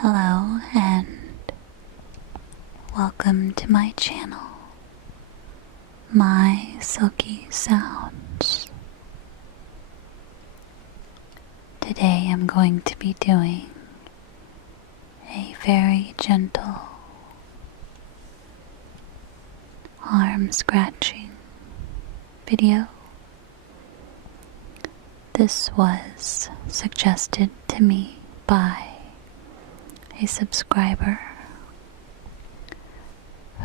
Hello and welcome to my channel, My Silky Sounds. Today I'm going to be doing a very gentle arm scratching video. This was suggested to me by a subscriber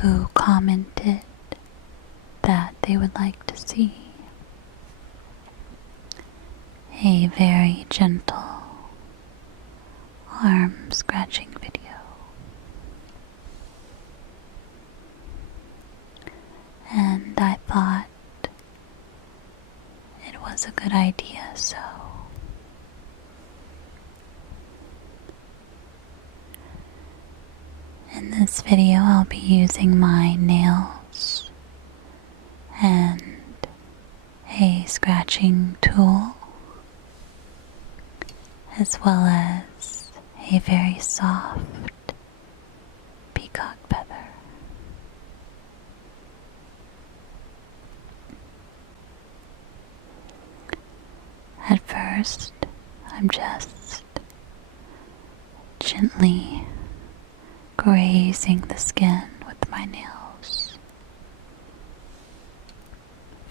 who commented that they would like to see a very gentle arm scratching video. And I thought it was a good idea, so in this video I'll be using my nails and a scratching tool, as well as a very soft peacock feather. At first, I'm just gently grazing the skin with my nails,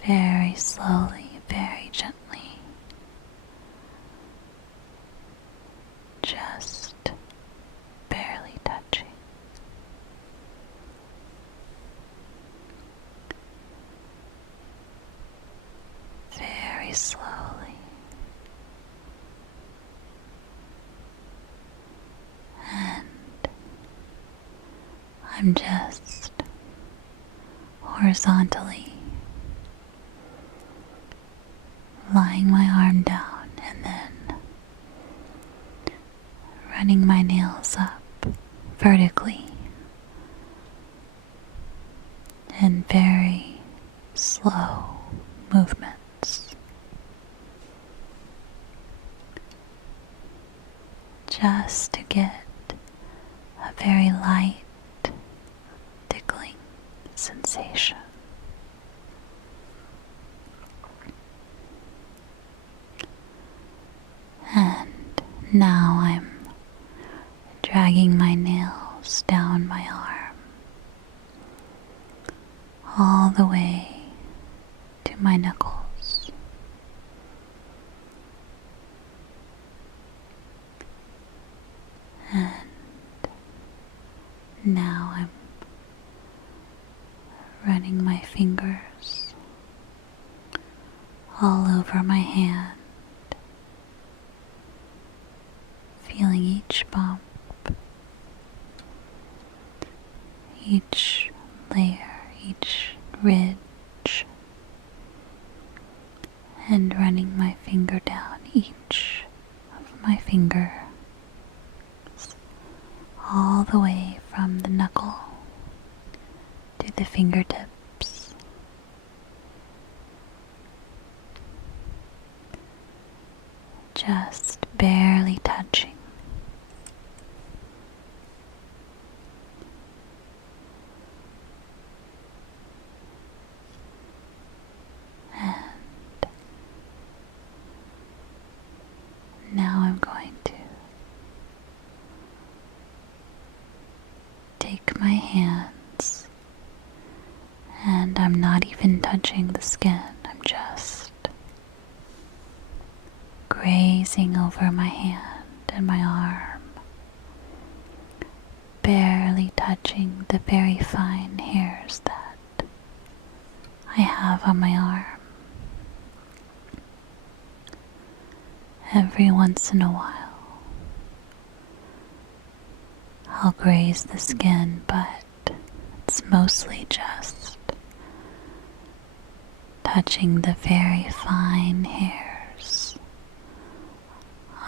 very slowly, very gently, just barely touching. Very slowly. And I'm just horizontally lying my arm down and then running my nails up vertically in very slow movements, just to get a very light tickling sensation. And now I'm dragging my nails down my arm all the way to my knuckles. And now I'm running my fingers all over my hand, feeling each bump, each layer, each ridge, and running my finger down each of my fingers, all the way from the knuckle to the fingertips. Just barely touching. And now I'm going to take my hands, and I'm not even touching the skin, I'm just grazing over my hand and my arm, barely touching the very fine hairs that I have on my arm. Every once in a while, I'll graze the skin, but it's mostly just touching the very fine hairs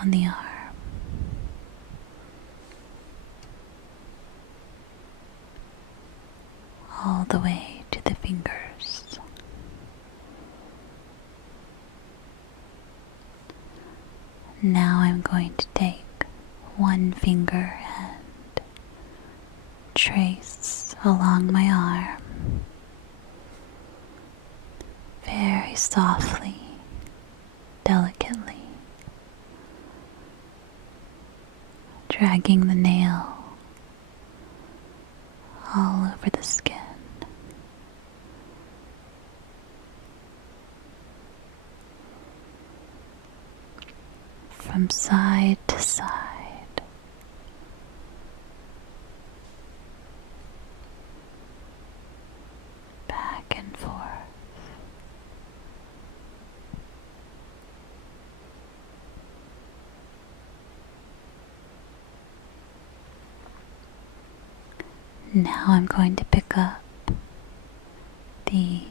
on the arm. All the way to the fingers. Now I'm going to take one finger and trace along my arm, very softly, delicately, dragging the nail all over the skin. From side to side, back and forth. Now I'm going to pick up the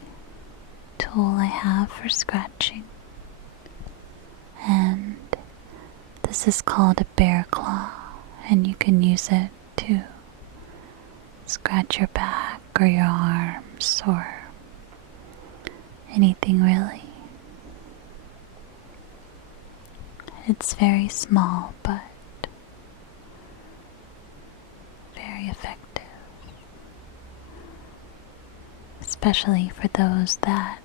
tool I have for scratching, and this is called a bear claw, and you can use it to scratch your back or your arms or anything really. It's very small but very effective, especially for those that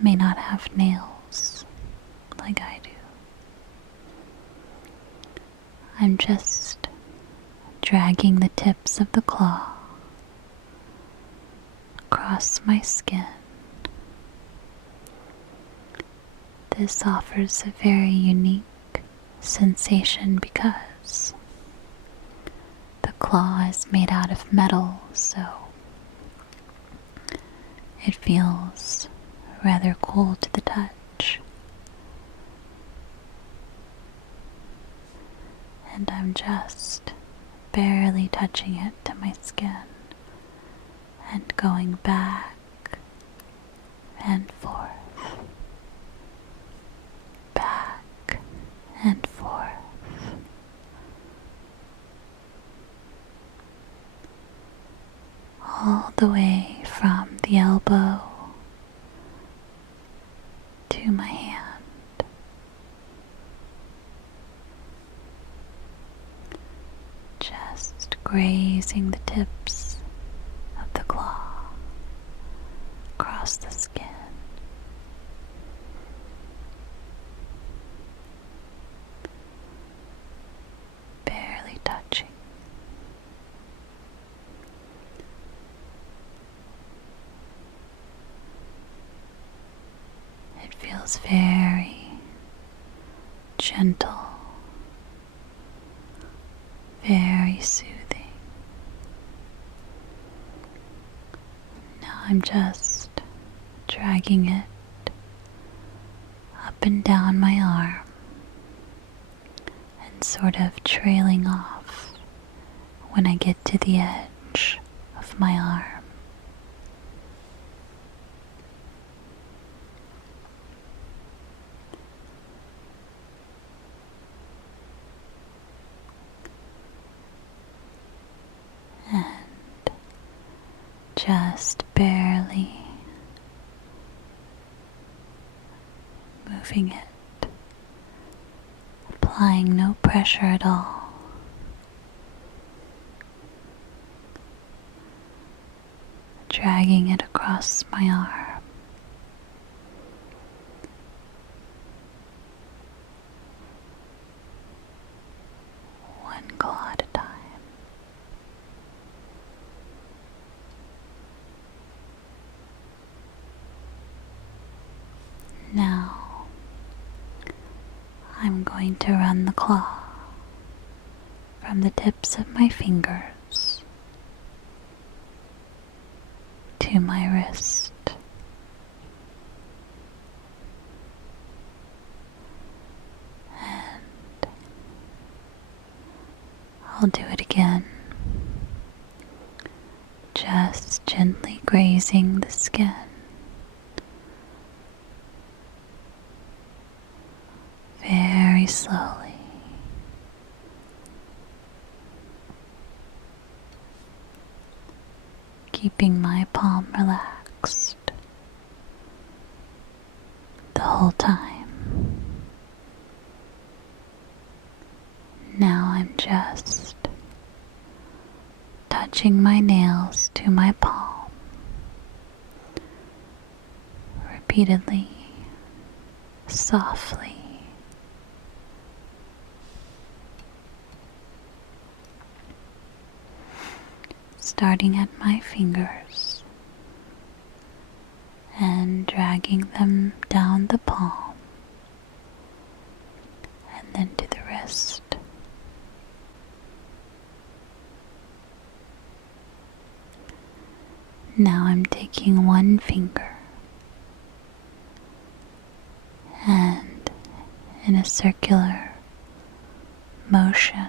may not have nails like I do. I'm just dragging the tips of the claw across my skin. This offers a very unique sensation because the claw is made out of metal, so it feels rather cool to the touch. And I'm just barely touching it to my skin and going back and forth, back and forth. All the way from the elbow to my hand. Just grazing the tips of the claw across the skin. Barely touching. It feels very gentle, very soothing. Now I'm just dragging it up and down my arm and sort of trailing off when I get to the edge of my arm. And just barely moving it, applying no pressure at all. Dragging it across my arm. One claw at a time. Now, I'm going to run the claw from the tips of my fingers to my wrist. And I'll do it again, just gently grazing the skin. Very slowly. Keeping my palm relaxed the whole time. Now I'm just attaching my nails to my palm repeatedly, softly. Starting at my fingers and dragging them down the palm and then to the wrist. Now I'm taking one finger and in a circular motion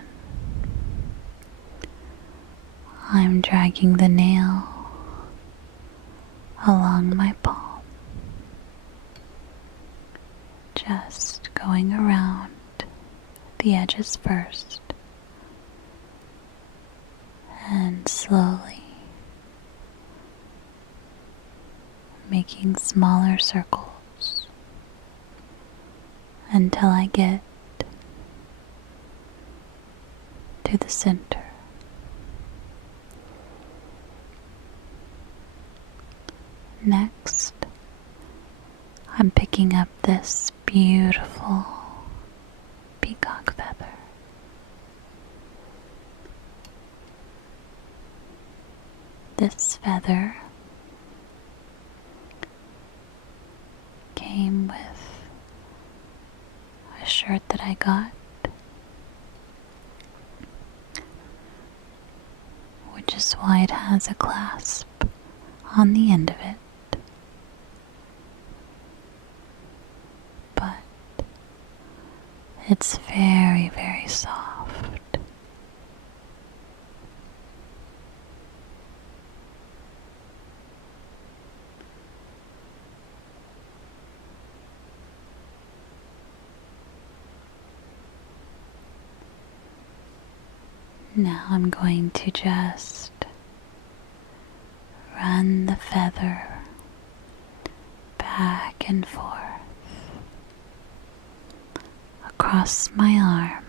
I'm dragging the nail along my palm, just going around the edges first and slowly making smaller circles until I get to the center. Next, I'm picking up this beautiful peacock feather. This feather came with a shirt that I got, which is why it has a clasp on the end of it. But it's very, very soft. Now I'm going to just run the feather back and forth across my arm,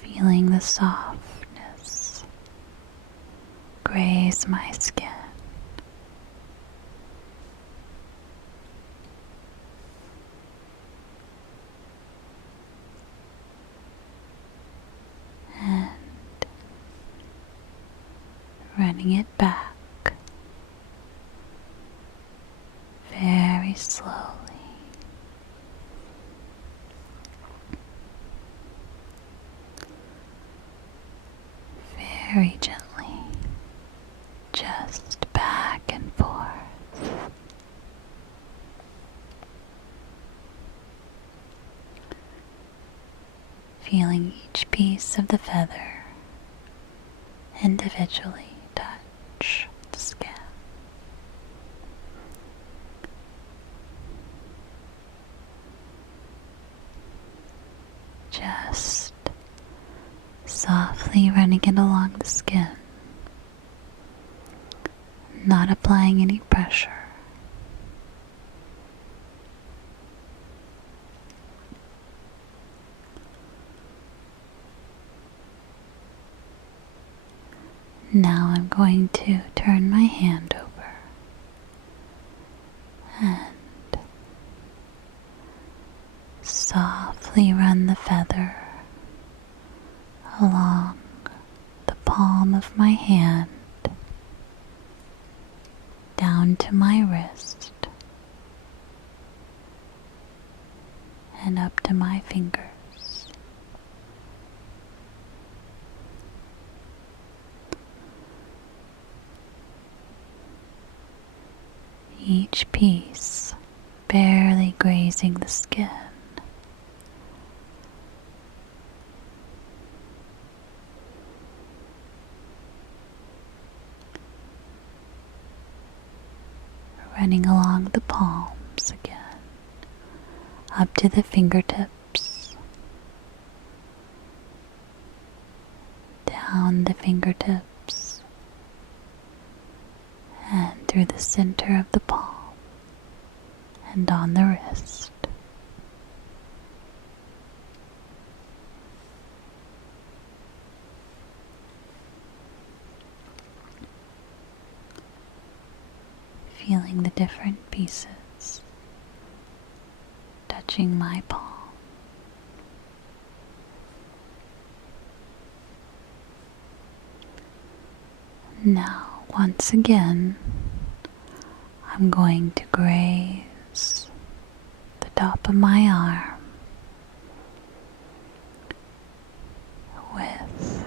feeling the softness graze my skin. And running it back very slowly. Very gently, just back and forth. Feeling each piece of the feather individually touch the skin. Just softly running it along the skin, not applying any pressure. Now I'm going to turn my hand over and softly run the feather along the palm of my hand down to my wrist and up to my fingers. Each piece barely grazing the skin. Running along the palms again, up to the fingertips, down the fingertips, and through the center of the palm and on the wrist. feeling the different pieces touching my palm. Now, once again, I'm going to graze the top of my arm with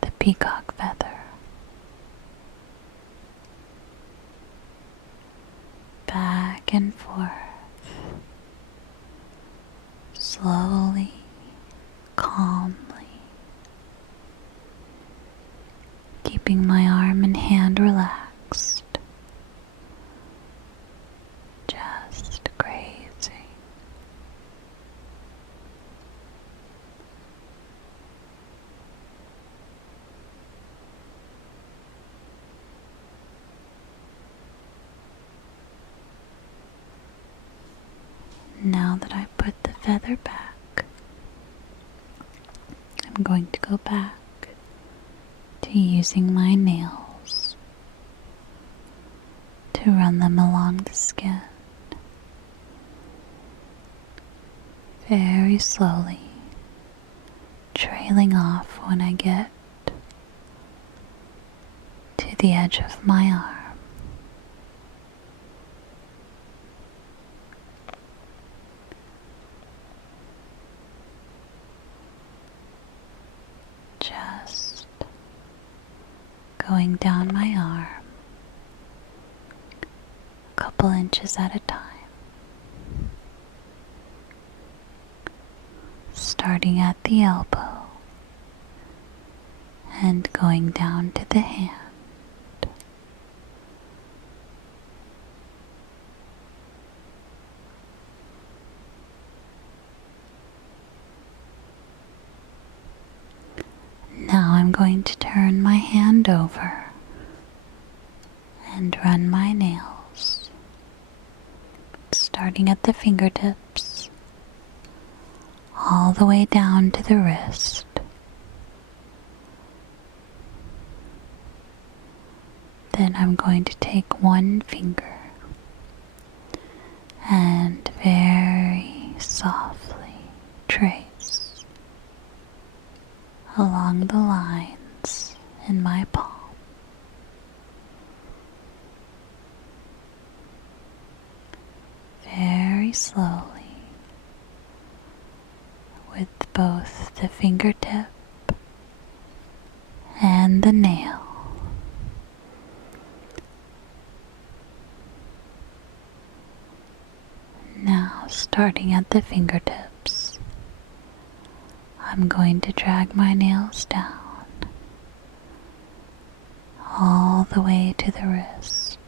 the peacock feather. Back and forth, slowly, calmly, keeping my arm and hand relaxed, just grazing. Now that I put the feather back, I'm going to go back to using my nails to run them along the skin, very slowly, trailing off when I get to the edge of my arm. Just going down my arm a couple inches at a time, starting at the elbow and going down to the hand. Now I'm going to turn my hand over and run my nails, starting at the fingertips, all the way down to the wrist. Then I'm going to take one finger and very softly trace along the lines in my palm. Very slowly, with both the fingertip and the nail. Now, starting at the fingertips, I'm going to drag my nails down all the way to the wrist.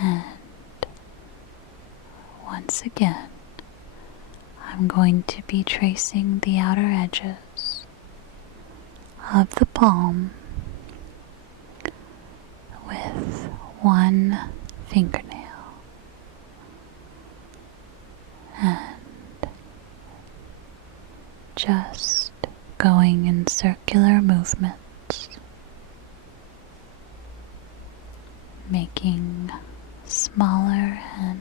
And once again, I'm going to be tracing the outer edges of the palm with one fingernail and just going in circular movements, making smaller and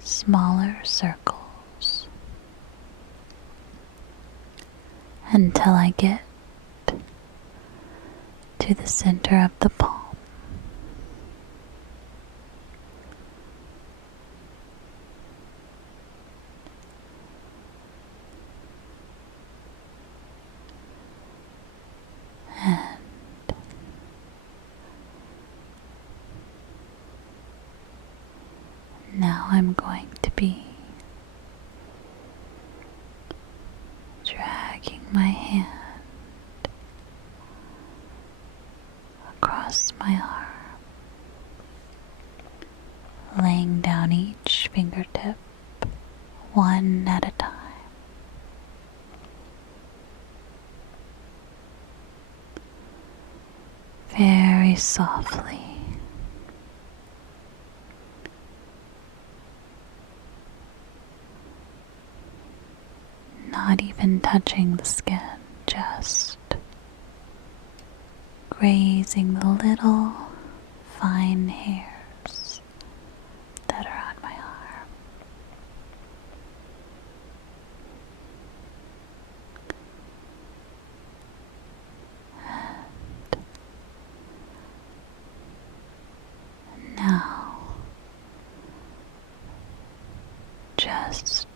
smaller circles until I get to the center of the palm. And now I'm going to be dragging my hand across my arm, laying down each fingertip one at a time. Very softly, not even touching the skin, just grazing the little fine hairs that are on my arm. And now, just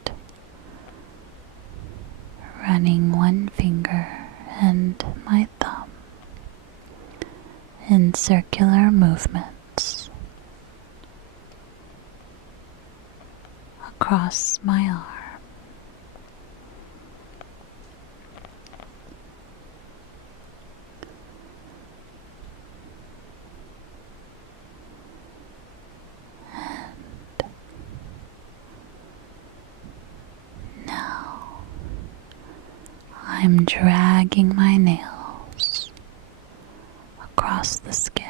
running one finger and my thumb in circular movements across my arm. And now I'm dragging my nails across the skin,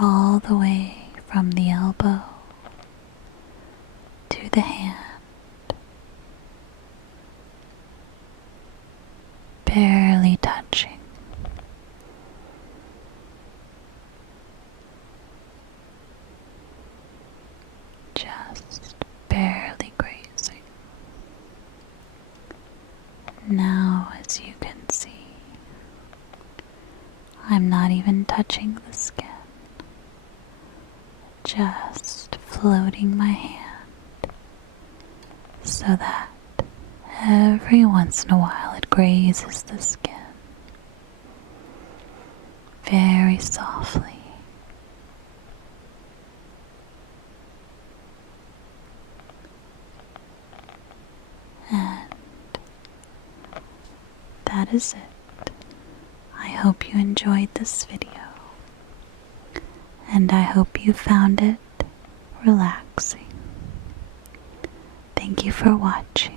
all the way from the elbow to the hand, barely touching. Just barely grazing. Now, as you can see, I'm not even touching the skin, just floating my hand so that every once in a while it grazes the skin very softly. And that is it. I hope you enjoyed this video, and I hope you found it relaxing. Thank you for watching.